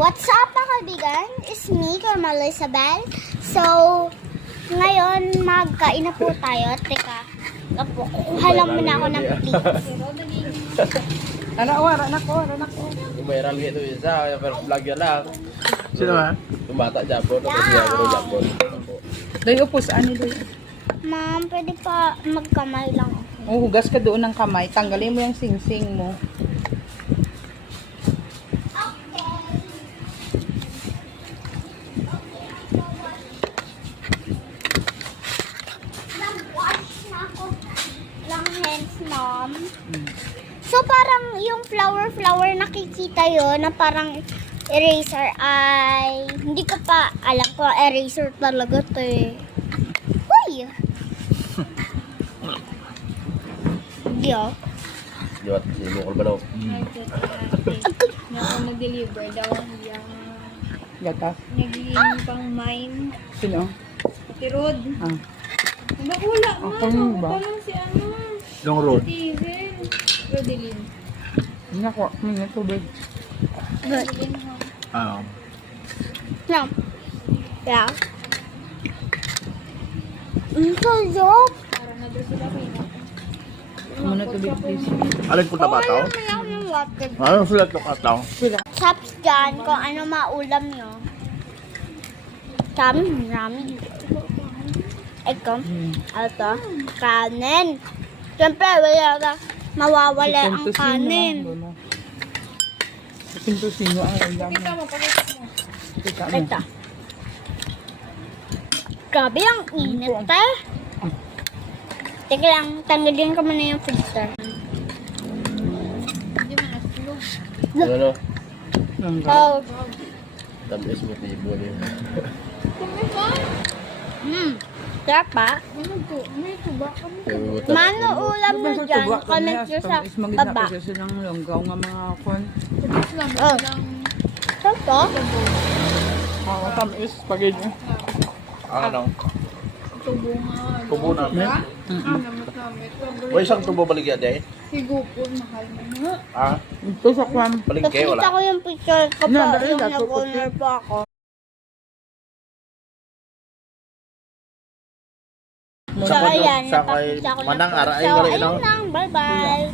What's up mga kaibigan? It's me, Carmela Isabel. So, ngayon magkain na po tayo. Teka, kukuha lang muna ako ng plates. Anak ko. Viral gitu bisa, vlog ya lang. Sino ba? Tumata Japon, tapos siya pero Japon. Doy, upos, ani doy. Ma'am, pwede pa magkamay lang ako. Hugas ka doon ng kamay. Tanggalin mo yung sing-sing mo. Nag-wash na ako ng hands, ma'am. So, parang yung flower nakikita yun na parang eraser ay hindi ko pa alam ko eraser talaga to eh. Uy! Diyo. Jawat sini kalau baru. Na-deliver daw yung Gatas. naging pang mine. Sino? Tirod. Ah. Wala Ako man. yun ba? Ako lang si ano. Long road. Steven. Rodelin. Hindi ako. May tubig. Good. Rodelin ha. No. Yeah. Sarap. Para na doon sila kayo. Muna tubig, please. Alin punta bataw? Mayroon yung water. Ano sulat ko kataw? Sila. Saps dyan kung ano maulam nyo. Marami. Ito. Ito. Kanin. Siyempre, wala na. Mawawala ang kanin. Sino ang ulam Kita mo? mo, pakita mo. Kita mo. Ito. Grabe ang init eh. Teka lang, tanggalin ko muna yung filter. Hindi mo nasulog. Ano? Langga. Oh. Tamis mo tibo ni. Kumi ka? Sarap ba? Ano to? May tuba kami. Mano ulam nyo dyan? Comment nyo sa baba. Kasi silang langgaw nga mga kon. Tapos lang. Oh. Lang. Ito? Ako tamis. Pagin. Ano? Tubo nga. Tubo namin. Namit. Wala isang tubo baligya day. Higupon, mahal mo na. Ah, Ito sa kwan. balingke Nakita wala. ko yung picture ko No, pa, dali yung na, nag-owner pa ako. So, Sa ayan, sa kay napakita ko na Manang po. Ara ay So, galing ayun no? lang. Bye-bye.